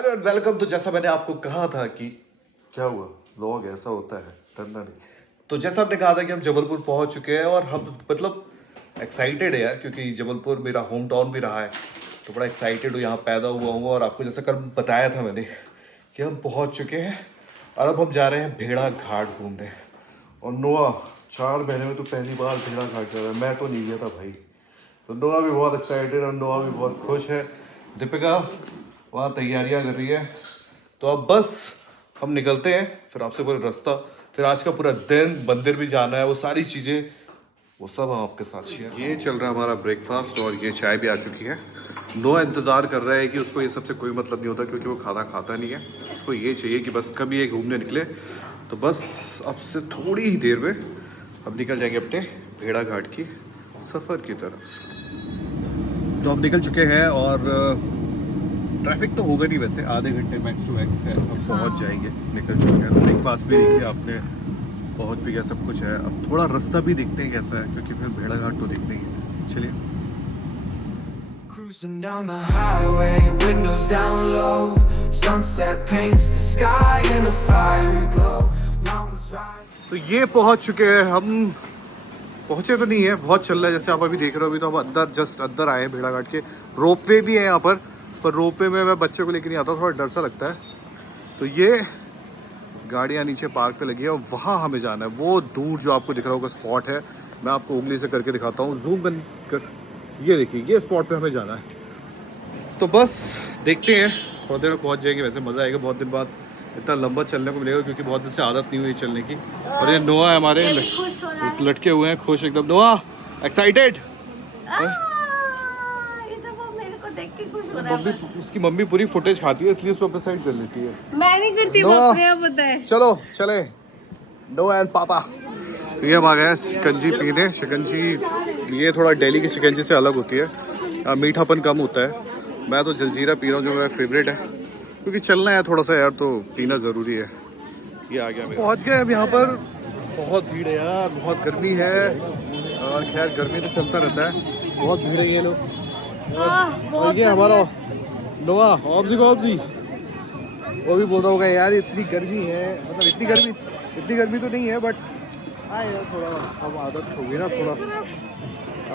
Hello and welcome. तो जैसा मैंने आपको कहा था कि क्या हुआ, व्लॉग ऐसा होता है, डरना नहीं। तो जैसा आपने कहा था कि हम जबलपुर पहुंच चुके हैं और हम मतलब एक्साइटेड है यार, क्योंकि जबलपुर मेरा होम टाउन भी रहा है। तो बड़ा एक्साइटेड हूँ, यहाँ पैदा हुआ हूँ और आपको जैसा कल बताया था मैंने कि हम पहुँच चुके हैं और अब हम जा रहे हैं भेड़ा घाट घूमने। और नोआ 4 महीने में तो पहली बार भेड़ा घाट जा रहा है, मैं तो नहीं गया था भाई। तो नोआ भी बहुत एक्साइटेड और नोआ भी बहुत खुश है। दीपिका वहाँ तैयारियां कर रही है। तो अब बस हम निकलते हैं, फिर आपसे पूरा रास्ता, फिर आज का पूरा दिन, मंदिर भी जाना है, वो सारी चीज़ें वो सब हम आपके साथ शेयर। ये चल रहा है हमारा ब्रेकफास्ट और ये चाय भी आ चुकी है। नोआ इंतज़ार कर रहा है कि उसको ये सबसे कोई मतलब नहीं होता, क्योंकि वो खाना खाता नहीं है। उसको ये चाहिए कि बस कभी ये घूमने निकले। तो बस अब से थोड़ी ही देर में अब निकल जाएंगे अपने भेड़ा घाट की सफ़र की तरफ। तो अब निकल चुके हैं और ट्रैफिक तो होगा नहीं, वैसे आधे घंटे मैक्स टू मैक्स है, हम पहुंच जाएंगे। निकल चुके हैं, ब्रेकफास्ट भी देख लिया आपने, पहुंच भी गया, सब कुछ है। अब थोड़ा रास्ता भी देखते हैं कैसा है, क्योंकि फिर भेड़ा घाट तो देखते ही है। चलिए। Cruising down the highway, windows down low. Sunset paints the sky in a fiery glow. Mountains rise. तो ये पहुंच चुके हैं हम। पहुंचे तो नहीं है, बहुत चल रहा है, जैसे आप अभी देख रहे हो। अभी तो हम अंदर जस्ट अंदर आए हैं भेड़ा घाट के। रोपवे भी है यहाँ पर रोपवे में मैं बच्चे को लेकर नहीं आता, थोड़ा डर सा लगता है। तो ये गाड़ियाँ नीचे पार्क पे लगी है और वहाँ हमें जाना है। वो दूर जो आपको दिख रहा होगा स्पॉट है, मैं आपको उंगली से करके दिखाता हूँ, जूम कर। ये देखिए, ये स्पॉट पे हमें जाना है। तो बस देखते हैं, थोड़ी देर में पहुँच जाएंगे। वैसे मज़ा आएगा, बहुत दिन बाद इतना लंबा चलने को मिलेगा, क्योंकि बहुत दिन से आदत नहीं हुई चलने की। और ये नोआ है हमारे, लटके हुए हैं, खुश एकदम। नोआ एक्साइटेड। मम्मी, उसकी मम्मी पूरी फुटेज खाती है, इसलिए उसको अपने साइड कर लेती है। मैं नहीं करती, वो अपने आप पता है। चलो चले, नो एंड पापा। ये हम आ गए शिकंजी पीने। शिकंजी ये थोड़ा दिल्ली की शिकंजी से अलग होती है, मीठापन कम होता है। मैं तो जलजीरा पी रहा हूँ, जो मेरा फेवरेट है, क्योंकि चलना है थोड़ा सा यार, तो पीना ज़रूरी है। ये आ गया, पहुँच गए। अब यहाँ पर बहुत भीड़ है यार, बहुत गर्मी है। और खैर गर्मी तो चलता रहता है, बहुत भीड़ है ये लोग। और ये हमारा नोआ ऑब्जी वो भी बोल रहा होगा यार इतनी गर्मी है, मतलब इतनी गर्मी तो नहीं है, बट हाँ यार थोड़ा अब आदत हो गई ना, थोड़ा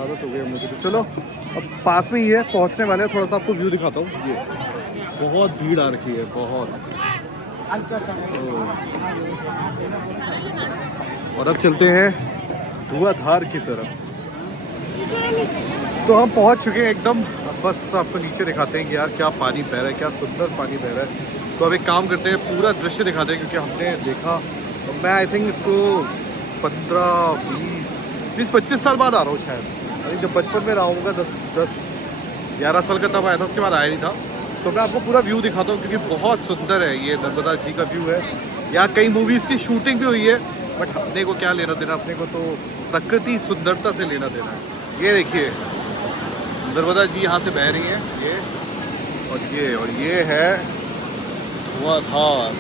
आदत हो गई मुझे। तो चलो अब पास में ही है, पहुंचने वाले हैं। थोड़ा सा आपको व्यू दिखाता हूँ। ये बहुत भीड़ आ रखी है, बहुत। और अब चलते हैं धुआंधार की तरफ। तो हम पहुंच चुके हैं एकदम। बस आपको नीचे दिखाते हैं कि यार क्या पानी बह रहा है, क्या सुंदर पानी बह रहा है। तो अब एक काम करते हैं, पूरा दृश्य दिखाते हैं, क्योंकि हमने देखा। तो मैं आई थिंक इसको 15-20-25 साल बाद आ रहा हूँ शायद। अभी जब बचपन में रहा हूँगा, 10-11 साल का तब आया था, उसके बाद आया नहीं था। तो मैं आपको पूरा व्यू दिखाता हूँ, क्योंकि बहुत सुंदर है। ये नर्मदा जी का व्यू है। यहाँ कई मूवीज़ की शूटिंग भी हुई है, बट अपने को क्या लेना देना, अपने को तो प्रकृति सुंदरता से लेना देना है। ये देखिए नर्मदा जी यहाँ से बह रही हैं, ये और ये है धुआंधार,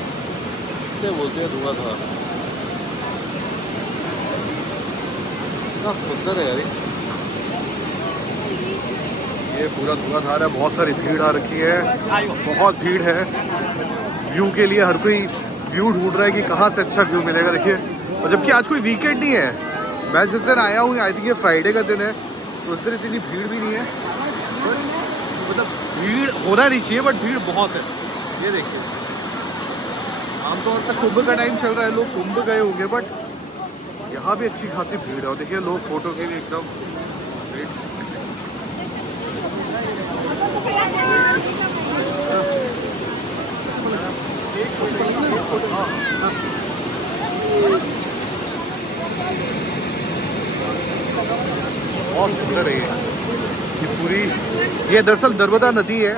इसे बोलते हैं धुआंधार। इतना सुंदर है यार ये पूरा धुआंधार है। बहुत सारी भीड़ आ रखी है, बहुत भीड़ है। व्यू के लिए हर कोई व्यू ढूंढ रहा है कि कहाँ से अच्छा व्यू मिलेगा। देखिए, और जबकि आज कोई वीकेंड नहीं है, मैं जिस दिन आया हूँ आई थिंक ये फ्राइडे का दिन है, तो उस दिन इतनी भीड़ भी नहीं है। मतलब भीड़ होना नहीं चाहिए, बट भीड़ बहुत है। ये देखिए, आमतौर पर कुंभ का टाइम चल रहा है, लोग कुंभ गए होंगे, बट यहाँ भी अच्छी खासी भीड़ है। और देखिए लोग फोटो के लिए एकदम वेट। बहुत सुंदर है ये पूरी। ये दरअसल नर्मदा नदी है,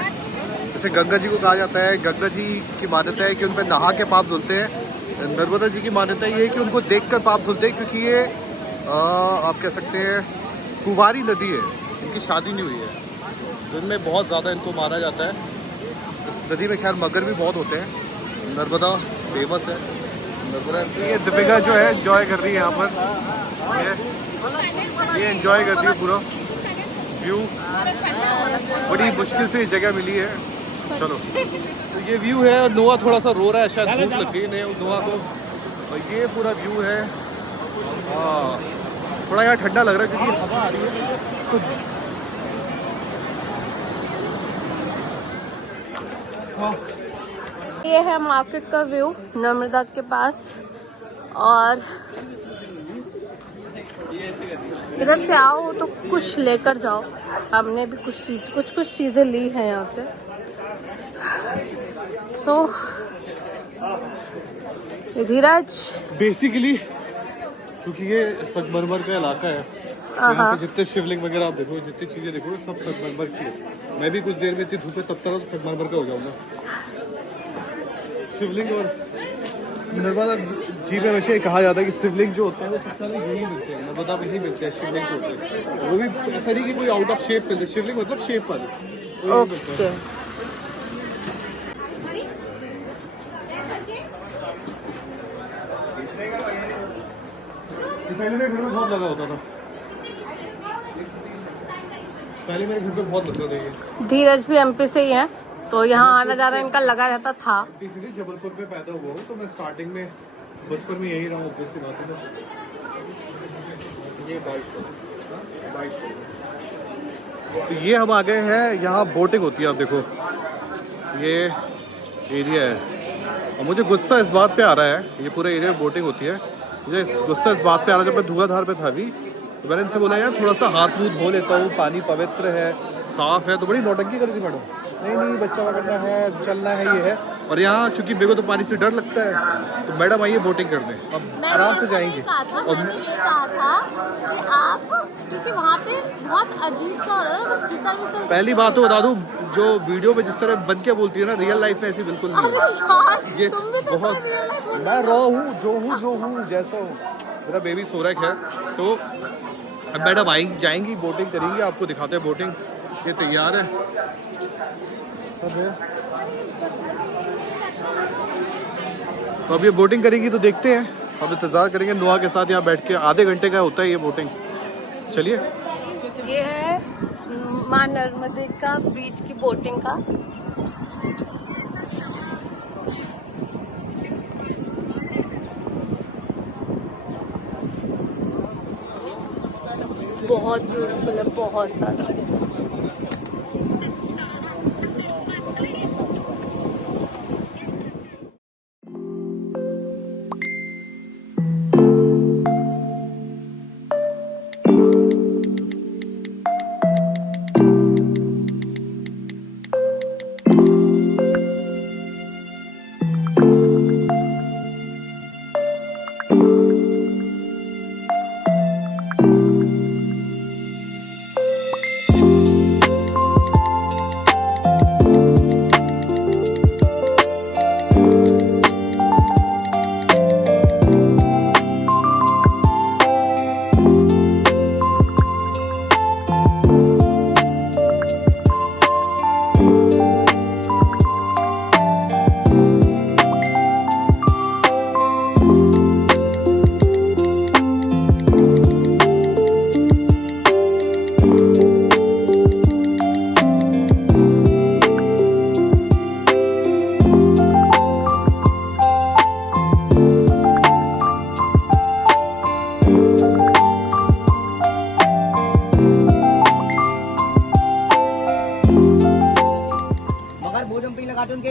जैसे गंगा जी को कहा जाता है। गंगा जी की मान्यता है कि उन पर नहा के पाप धुलते हैं। नर्मदा जी की मान्यता ये है कि उनको देखकर पाप धुलते हैं, क्योंकि ये आप कह सकते हैं कुंवारी नदी है, इनकी शादी नहीं हुई है, तो इनमें बहुत ज़्यादा इनको माना जाता है। इस नदी में खैर मगर भी बहुत होते हैं। नर्मदा फेमस है, नर्मदा। ये दीपिका जो है एंजॉय कर रही है यहाँ पर, ये एंजॉय कर रही है पूरा व्यू। बड़ी मुश्किल से ये जगह मिली है, चलो तो ये व्यू है। नोआ थोड़ा सा रो रहा है, शायद भूख लग गई नहीं नोआ को। और ये पूरा व्यू है। हाँ थोड़ा यार ठंडा लग रहा है क्योंकि हवा आ रही है तो ये है मार्केट का व्यू नर्मदा के पास। और इधर से आओ तो कुछ लेकर जाओ। हमने भी कुछ चीजें ली हैं यहाँ से। सो धीरज बेसिकली क्योंकि ये संगमरमर का इलाका है, यहाँ पे जितने शिवलिंग वगैरह आप देखो, जितनी चीजें देखो सब संगमरमर की है। मैं भी कुछ देर में इतनी धूप में तब तक तो संगमरमर का हो जाऊंगा। शिवलिंग और नर्मदा जी में वैसे कहा जाता है कि शिवलिंग जो होता है वो सबसे ज्यादा यही मिलते हैं, नर्मदा में ही मिलते हैं शिवलिंग जो होते हैं। वो भी ऐसा नहीं कि कोई आउट ऑफ शेप मिलते, शिवलिंग मतलब शेप वाले। ओके पहले मेरे घर में बहुत लगा होता था, पहले मेरे घर पे बहुत लगता था ये। धीरज भी एमपी से ही है तो यहाँ आना जाना इनका लगा रहता था। इसलिए जबलपुर में पैदा हुआ हूँ तो मैं स्टार्टिंग में बचपन में यही रहा हूँ। जैसी बात है ये 2200 तो ये हम आ गए हैं, यहाँ बोटिंग होती है। आप देखो ये एरिया है और मुझे गुस्सा इस बात पे आ रहा है, ये पूरा एरिया में बोटिंग होती है। मुझे गुस्सा इस बात पे आ रहा है, जब मैं धुआंधार पे था अभी तो मैंने इनसे बोला यार थोड़ा सा हाथ मुंह धो लेता हूँ, पानी पवित्र है साफ है। तो बड़ी नौटंकी कर दी मैडम, नहीं बच्चा पकड़ना है चलना है ये है। और यहाँ चूंकि मेरे को तो पानी से डर लगता है तो मैडम आइए बोटिंग करने, अब आराम से जाएंगे। और मैंने ये कहा था कि आप क्योंकि वहाँ पे बहुत अजीब सा हो रहा है फिसल पहली बात तो बता दूं, जो वीडियो में जिस तरह बन के बोलती है ना, रियल लाइफ में ऐसी बिल्कुल नहीं है। ये बहुत मैं रॉ हूँ, जो हूँ जैसा हूँ। मेरा बेबी सोरख है तो अब मैडम जाएंगी बोटिंग करेंगी, आपको दिखाते हैं बोटिंग। ये तैयार है सब है, तो अब ये बोटिंग करेंगी तो देखते हैं। अब इंतजार करेंगे नोआ के साथ यहाँ बैठ के। आधे घंटे का होता है ये बोटिंग। चलिए ये है माँ नर्मदे का बीच की बोटिंग का। बहुत ब्यूटीफुल है, बहुत ज्यादा।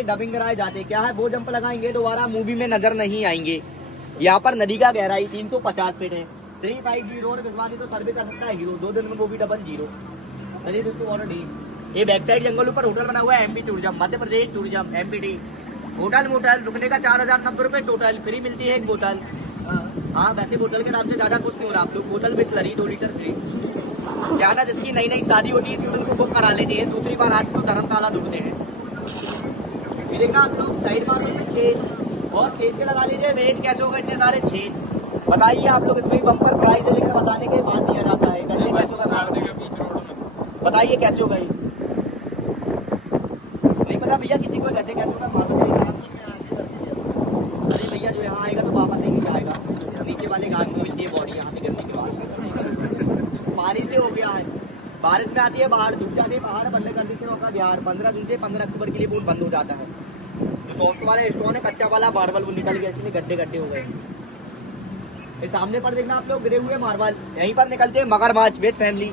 डबिंग कराए जाते क्या है, वो जंप लगाएंगे दोबारा मूवी में नजर नहीं आएंगे। यहाँ पर नदी का गहराई 350 फीट है। 350 रोड भिजवा दे तो सर्वे कर सकता है हीरो, 2 दिन में वो भी डबल जीरो। ये बैक साइड जंगल ऊपर होटल बना हुआ है MP tourism, Madhya Pradesh tourism empty. Hotel motel रुकने का 4090 रुपए टोटल, फ्री मिलती है एक बोतल। हाँ वैसे बोतल के नाम से ज्यादा कुछ नहीं हो रहा, आप लोग बोतल बिस्लरी 2 लीटर फ्री। ज्यादा जिसकी नई नई शादी होती है उनको बुक करा लेती है, दूसरी बार आज तो धर्मशाला दुखते हैं। ये देखना आप लोग साइड मार्केट में छेद और छेद के लगा लीजिए, वेट कैसे होगा इतने सारे छेद। बताइए आप लोग, इसमें बम्पर प्राइस लेकर बताने के बाद दिया जाता है, कैसे होगा बताइए कैसे होगा ये नहीं पता भैया किसी को कैसे होगा। अरे भैया जो यहाँ आएगा तो वापस ही नहीं जाएगा, नीचे वाले गाड़ी को मिलती है बॉडी यहाँ से गिरने के बाद। पानी से हो गया है बारिश में आती है, बाहर डूब जाते हैं, पहाड़ बंद कर देते हैं अपना बिहार। 15 जून से 15 अक्टूबर के लिए बोट बंद हो जाता है। जो सॉफ्ट वाला स्टोन है, कच्चा वाला मार्बल वो निकल गया, इसमें गड्ढे गड्ढे हो गए। इस सामने पर देखना आप लोग गिरे हुए मार्बल, यहीं पर निकलते हैं मगरमच्छ विद फैमिली।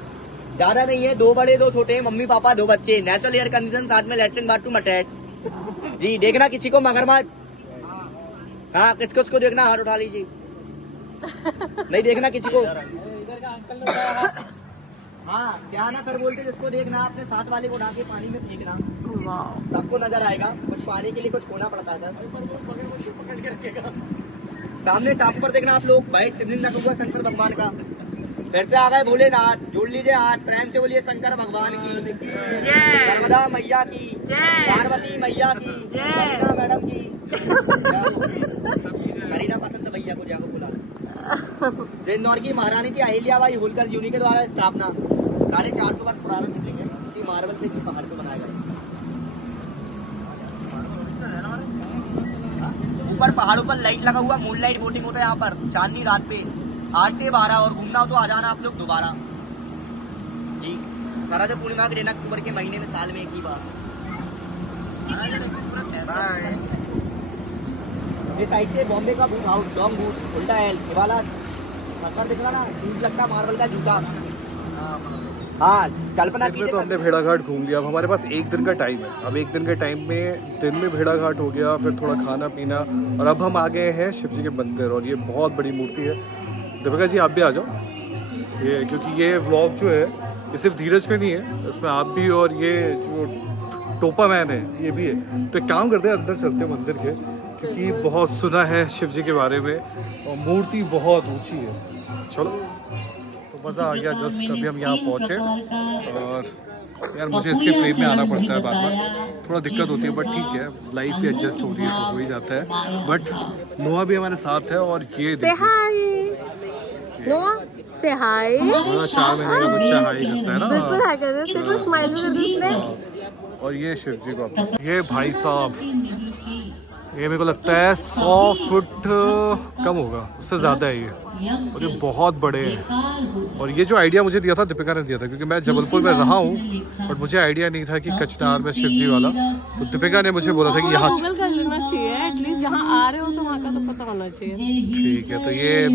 ज्यादा नहीं है, 2 बड़े 2 छोटे, मम्मी पापा 2 बच्चे, नेचुरल एयर कंडीशन, साथ में लैट्रिन बाथरूम अटैच। जी देखना किसी को मगरमच्छ, हाँ किसको देखना हाथ उठा लीजिए। नहीं देखना किसी को, हाँ क्या ना सर बोलते, जिसको देखना अपने साथ वाले को उठा के पानी में फेंकना, सबको नजर आएगा। कुछ पाने के लिए कुछ खोना पड़ता है सर। पकड़ के रखेगा। सामने टापू पर देखना आप लोग, वाइट शिवलिंग रखा हुआ शंकर भगवान का। फिर से आ गए भोलेनाथ, जोड़ लीजिए हाथ, प्रेम से बोलिए शंकर भगवान की जय, नर्मदा मैया की जय, पार्वती मैया की जय, मैडम की करीना पसंद भैया को जाकर बुला। इंदौर की महारानी की अहिल्याबाई होलकर यूनि के द्वारा स्थापना, 450 वर्ष पुराना शिवलिंग है, इसी मार्बल से इसी पहाड़ को बनाया गया। ऊपर पहाड़ों पर लाइट लगा हुआ, मून लाइट बोटिंग होता है यहाँ पर चांदनी रात पे 8 से 12, और घूमना हो तो आ जाना आप लोग दोबारा जी। सारा जो पूर्णिमा के दिन अक्टूबर के महीने में साल में एक ही बार। ये साइड से बॉम्बे का बूट हाउस, लॉन्ग बूट, उल्टा एल, वाला दिख रहा ना, जूट लगता मार्बल का जूता। हाँ कल्पना कीजिए। तो हमने भेड़ाघाट घूम लिया। अब हमारे पास 1 दिन का टाइम है। अब 1 दिन के टाइम में दिन में भेड़ाघाट हो गया, फिर थोड़ा खाना पीना, और अब हम आ गए हैं शिव जी के मंदिर। और ये बहुत बड़ी मूर्ति है। दीपिका जी आप भी आ जाओ, ये क्योंकि ये व्लॉग जो है ये सिर्फ धीरज का नहीं है, इसमें आप भी और ये जो टोपा मैन है ये भी है। तो एक काम करते हैं, अंदर चलते हैं मंदिर के, क्योंकि बहुत सुना है शिव जी के बारे में और मूर्ति बहुत ऊंची है। चलो, तो मज़ा आ गया। जस्ट अभी हम यहाँ पहुँचे, और यार मुझे इसके फ्रेम में आना पड़ता है बार बार, थोड़ा दिक्कत होती है, बट ठीक है, लाइफ भी एडजस्ट हो रही है तो हो ही जाता है। बट नोआ भी हमारे साथ है, और ये नोआ से हाय, 4 महीने का बच्चा हाई करता है ना, बिल्कुल हाय कर दे, तो स्माइल भी कर दे उसने। और ये शिव जी को, ये भाई साहब, ये मेरे को लगता है 100 फुट कम होगा, उससे ज़्यादा है ये, और ये बहुत बड़े हैं। और ये जो आइडिया मुझे दिया था दीपिका ने दिया था, क्योंकि मैं जबलपुर में रहा हूँ बट मुझे आइडिया नहीं था कि कचनार में शिव जी वाला, तो दीपिका ने मुझे बोला था कि यहाँ गूगल कर लेना चाहिए, एटलीस्ट जहाँ आ रहे हो तो वहाँ का तो पता होना चाहिए। ठीक है। तो ये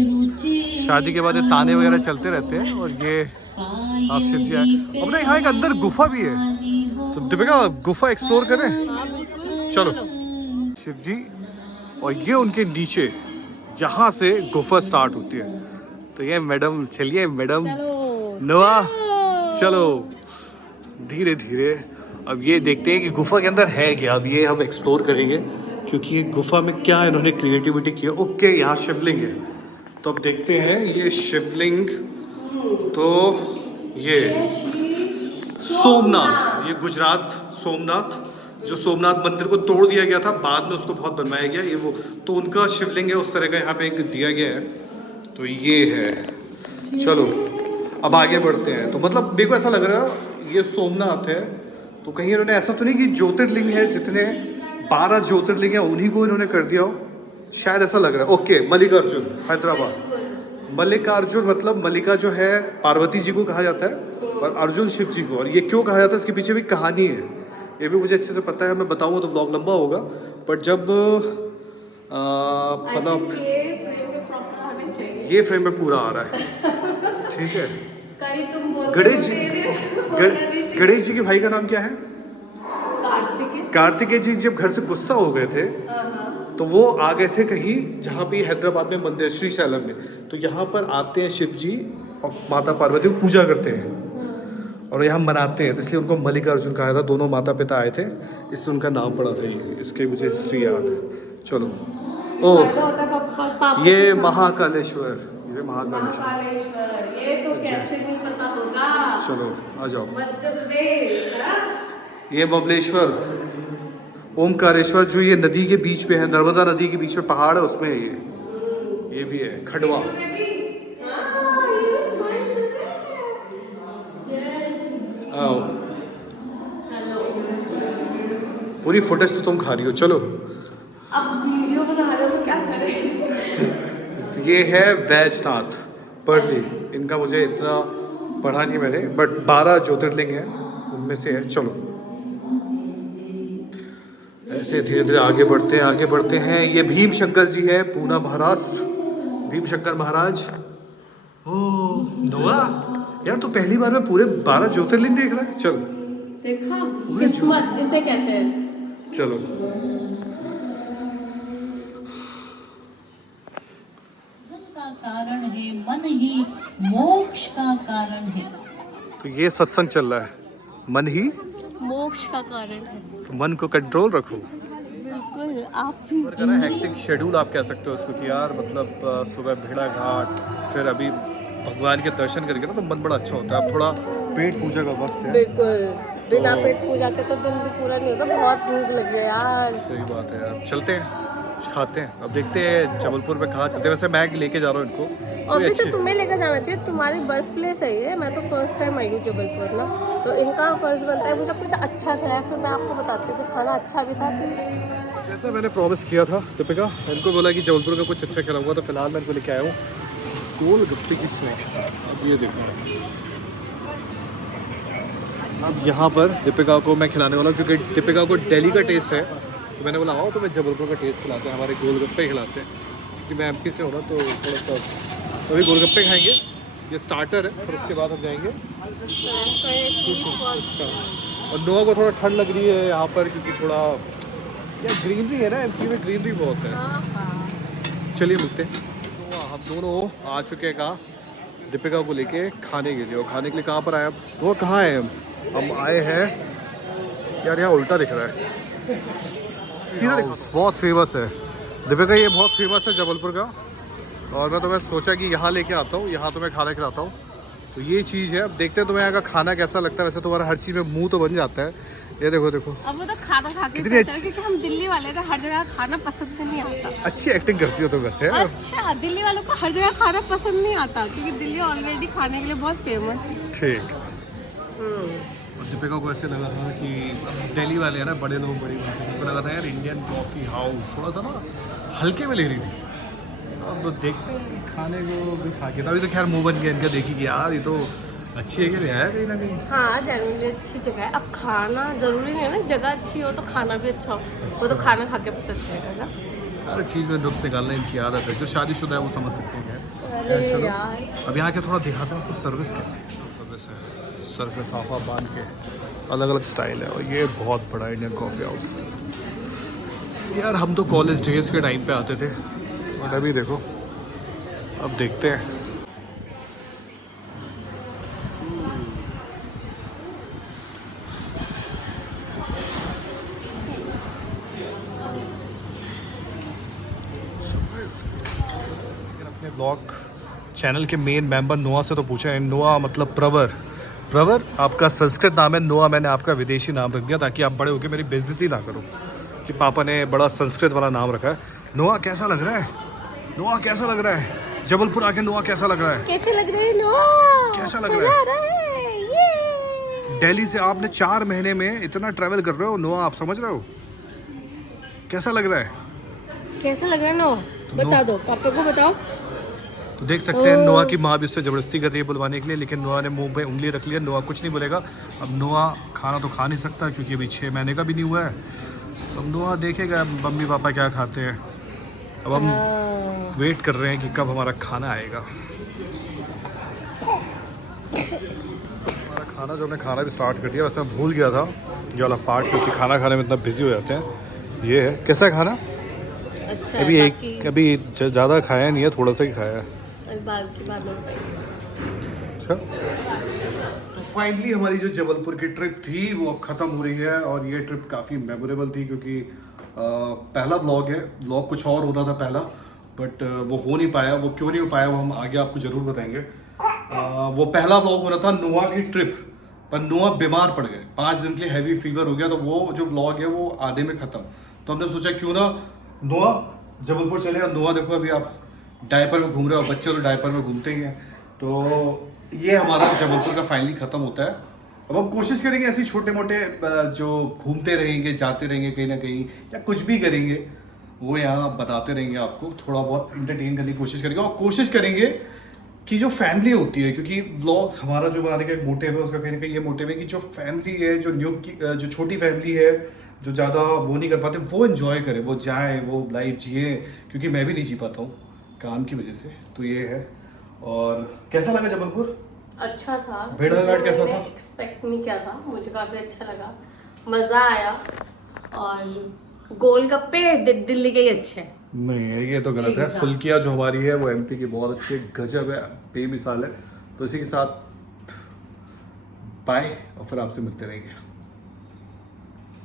शादी के बाद ये ताने वगैरह चलते रहते हैं, और ये आप शिव जी आए। अब ना यहाँ एक अंदर गुफा भी है, तो दीपिका गुफा एक्सप्लोर करें। चलो, शिव जी, और ये उनके नीचे यहाँ से गुफा स्टार्ट होती है। तो ये मैडम, चलिए मैडम नोआ, चलो धीरे धीरे। अब ये देखते हैं कि गुफा के अंदर है क्या। अब ये हम एक्सप्लोर करेंगे, क्योंकि ये गुफा में क्या इन्होंने क्रिएटिविटी की है। ओके, यहाँ शिवलिंग है, तो अब देखते हैं ये शिवलिंग। तो ये सोमनाथ, ये गुजरात सोमनाथ, जो सोमनाथ मंदिर को तोड़ दिया गया था, बाद में उसको बहुत बनवाया गया, ये वो, तो उनका शिवलिंग है उस तरह का, यहाँ पे एक दिया गया है। तो ये है, चलो अब आगे बढ़ते हैं। तो मतलब मेरे को ऐसा लग रहा है ये सोमनाथ है, तो कहीं इन्होंने ऐसा तो नहीं कि ज्योतिर्लिंग है, जितने 12 ज्योतिर्लिंग है उन्हीं को इन्होंने कर दिया हो, शायद ऐसा लग रहा है। ओके, मल्लिकार्जुन हैदराबाद। मल्लिकार्जुन मतलब मल्लिका जो है पार्वती जी को कहा जाता है, और अर्जुन शिव जी को। और ये क्यों कहा जाता है, इसके पीछे भी कहानी है, ये भी मुझे अच्छे से पता है, मैं बताऊंगा तो व्लॉग लंबा होगा। बट जब मतलब ये फ्रेम में पूरा आ रहा है, ठीक है। गणेश जी के भाई का नाम क्या है? कार्तिकेय जी जब घर से गुस्सा हो गए थे, तो वो आ गए थे कहीं जहाँ पे हैदराबाद में मंदिर श्रीशैलम में, तो यहाँ पर आते हैं शिव जी और माता पार्वती को पूजा करते हैं और यहाँ मनाते हैं, तो इसलिए उनको मल्लिकार्जुन कहा था। दोनों माता पिता आए थे, इसलिए उनका नाम पड़ा था ये, इसके मुझे हिस्ट्री याद है। चलो, ओ ये महाकालेश्वर, ये महाकालेश्वर, ये तो कैसे नहीं पता होगा। चलो आ जाओ। मध्य प्रदेश, ये बबलेश्वर, ओमकारेश्वर, जो ये नदी के बीच में है, नर्मदा नदी के बीच में पहाड़ है, उसमें है ये भी है। खंडवा, आओ, पूरी फुटेज तो तुम खा रही हो। चलो अब वीडियो बना रहे हो तो क्या करें। ये है वैजनाथ पर्ली, इनका मुझे इतना पढ़ा नहीं मैंने, बट 12 ज्योतिर्लिंग है, उनमें से है। चलो ऐसे धीरे धीरे आगे बढ़ते हैं। ये भीम शंकर जी है, पूना महाराष्ट्र, भीम शंकर महाराज। ओह नोआ, यार तू पहली बार में पूरे 12 ज्योतिर्लिंग देख रहा है। चल देखा, किस्मत इसे कहते हैं। चलो का कारण है, मन ही मोक्ष का कारण है। तो ये सत्संग चल रहा है, मन ही मोक्ष का कारण है। तो मन को कंट्रोल रखो। बिल्कुल, आप भी। हेक्टिक शेड्यूल आप कह सकते हो उसको कि यार मतलब सुबह भेड़ा घाट, फिर अभी भगवान के दर्शन करके ना तो मन बड़ा अच्छा होता है। अब थोड़ा पेट पूजा का वक्त है। बिल्कुल, बिना पेट पूजा के तो दिन भी पूरा नहीं होता। बहुत भूख लगी है यार। सही बात है यार, चलते हैं कुछ खाते हैं। अब देखते हैं जबलपुर में कहाँ चलते हैं। वैसे मैं लेके जा रहा हूँ इनको। और भी तो तुम्हें लेकर जाना चाहिए, तुम्हारी बर्थ प्लेस है ये। मैं तो फर्स्ट टाइम आई हूँ जबलपुर ना, तो इनका फर्ज बनता है मुझे कुछ अच्छा खिलाया। फिर मैं आपको बताती हूँ कि खाना अच्छा भी था कि। जैसा मैंने प्रॉमिस किया था दीपिका, इनको बोला कि जबलपुर का कुछ अच्छा खिलाऊंगा, तो फिलहाल मैं इनको लेके आया हूँ गोलगप्पे की स्नैक। अब ये देखो, अब यहाँ पर दीपिका को मैं खिलाने वाला हूँ क्योंकि दीपिका को दिल्ली का टेस्ट है। तो मैंने बोला आओ तो मैं जबलपुर का टेस्ट खिलाते हैं, हमारे गोलगप्पे खिलाते हैं क्योंकि मैं एमपी से हूँ ना, तो थोड़ा सा अभी गोलगप्पे खाएंगे। ये स्टार्टर है, फिर उसके बाद हम जाएंगे और नोआ को थोड़ा ठंड लग रही है यहाँ पर क्योंकि थोड़ा यार ग्रीनरी है ना, एमपी में ग्रीनरी बहुत है। चलिए मिलते हैं। तो हम दोनों आ चुके हैं कहाँ, दीपिका को लेके खाने के लिए। और खाने के लिए कहाँ पर आए हम, वो कहाँ है हम आए हैं यार, यहाँ उल्टा दिख रहा है। बहुत फेमस है दीपिका, ये बहुत फेमस है जबलपुर का। और मैं तुम्हें सोचा कि यहाँ लेके आता हूँ, यहाँ तुम्हें खाना खिलाता हूँ। तो ये चीज़ है। अब देखते हैं तुम्हें यहाँ का खाना कैसा लगता है। वैसे तुम्हारा हर चीज़ में मुंह तो बन जाता है। ये देखो देखो, अब वो तो खाना खा के कितनी अच्छी, क्योंकि हम दिल्ली वाले ना, हर जगह खाना पसंद नहीं आता। अच्छी एक्टिंग करती हो तुम वैसे। अच्छा, दिल्ली वालों को हर जगह खाना पसंद नहीं आता क्योंकि दिल्ली ऑलरेडी खाने के लिए बहुत फेमस है। ठीक। और दीपिका को ऐसे लगा था कि दिल्ली वाले हैं ना, बड़े लोग बड़ी बात है, उनको लगा था यार इंडियन कॉफ़ी हाउस थोड़ा सा ना हल्के में ले रही थी। अब देखते हैं खाने को भी खा के, तभी तो खैर मुंह बन गया इनका देखी कि यार ये तो अच्छी है कि ले आया कहीं ना कहीं। हाँ, जनरली अच्छी जगह है। अब खाना जरूरी नहीं है ना, जगह अच्छी हो तो खाना भी अच्छा हो। वो तो खाना खा के पता चलेगा ना। हर चीज़ में नुक्स निकालना इनकी आदत है। जो शादीशुदा है वो समझ सकते हैं। अरे चलो यार, अब यहाँ के थोड़ा दिखाता हूँ आपको सर्विस कैसे। सर्विस है, सर पे साफा बांध के, अलग अलग स्टाइल है। और ये बहुत बड़ा इंडियन कॉफ़ी हाउस। यार हम तो कॉलेज डेज के टाइम पे आते थे और अभी देखो, अब देखते हैं। अपने ब्लॉग चैनल के मेन मेंबर नोआ से तो पूछा है। नोआ मतलब प्रवर। प्रवर आपका संस्कृत नाम है, नोआ मैंने आपका विदेशी नाम रख दिया ताकि आप बड़े होकर मेरी बेइज्जती ना करो कि पापा ने बड़ा संस्कृत वाला नाम रखा है। नोआ कैसा लग रहा है, नोआ कैसा लग रहा है जबलपुर आके, नोआ कैसा लग रहा है, कैसे लग रहे हैं? कैसा लग रहा है? दिल्ली से आपने 4 महीने में इतना ट्रैवल कर रहे हो नोआ, आप समझ रहे हो कैसा लग रहा है? कैसा लग रहा है नो? बता दो, पापा को बताओ। तो देख सकते हैं नोआ की माँ भी उससे ज़बरदस्ती कर रही है बुलवाने के लिए, लेकिन नोआ ने मुंह पे उंगली रख लिया। नोआ कुछ नहीं बोलेगा। अब नोआ खाना तो खा नहीं सकता क्योंकि अभी 6 महीने का भी नहीं हुआ है। तो अब नोआ देखेगा मम्मी पापा क्या खाते हैं। अब हम वेट कर रहे हैं कि कब हमारा खाना आएगा। हमारा खाना जो हमने खाना भी स्टार्ट कर दिया। वैसे मैं भूल गया था ये वाला पार्ट क्योंकि खाना खाने में इतना बिजी हो जाते हैं। ये है कैसा है खाना? अच्छा, अभी ज़्यादा खाया नहीं है, थोड़ा सा ही खाया है। बाद में। अच्छा, तो फाइनली हमारी जो जबलपुर की ट्रिप थी वो अब ख़त्म हो रही है। और ये ट्रिप काफ़ी मेमोरेबल थी क्योंकि पहला व्लॉग है। व्लॉग कुछ और होना था पहला, बट वो हो नहीं पाया। वो क्यों नहीं हो पाया वो हम आगे आपको ज़रूर बताएंगे। वो पहला व्लॉग होना था नोआ की ट्रिप, पर नोआ बीमार पड़ गए। 5 दिन के लिए हैवी फीवर हो गया, तो वो जो व्लॉग है वो आधे में ख़त्म। तो हमने सोचा क्यों ना नोआ जबलपुर चले। और नोआ देखो अभी आप डायपर में घूम रहे हो, बच्चे तो डायपर में घूमते ही हैं। तो ये हमारा जबलपुर का फाइनली ख़त्म होता है। अब हम कोशिश करेंगे ऐसे छोटे मोटे जो घूमते रहेंगे, जाते रहेंगे कहीं ना कहीं, या कुछ भी करेंगे वो यहाँ बताते रहेंगे आपको। थोड़ा बहुत इंटरटेन करने की कोशिश करेंगे और कोशिश करेंगे कि जो फैमिली होती है, क्योंकि व्लॉग्स हमारा जो बनाने का एक मोटिव है, उसका कहीं ना कहीं ये मोटिव है कि जो फैमिली है, जो जो छोटी फैमिली है, जो ज़्यादा वो नहीं कर पाते, वो एंजॉय करे, वो जाए, वो लाइफ जिए, क्योंकि मैं भी नहीं जी पाता हूँ काम की वजह से। तो ये है। और कैसा लगा जबलपुर? अच्छा था। भेड़ा घाट कैसा था? एक्सपेक्ट नहीं किया था, मुझे काफ़ी अच्छा लगा, मज़ा आया। और गोलगप्पे दिल्ली के ही अच्छे हैं। नहीं, ये तो गलत है। Exactly. फुल्किया जो हमारी है वो एमपी की बहुत अच्छी गजब है, बेमिसाल है। तो इसी के साथ बाय, और फिर आपसे मिलते रहेंगे।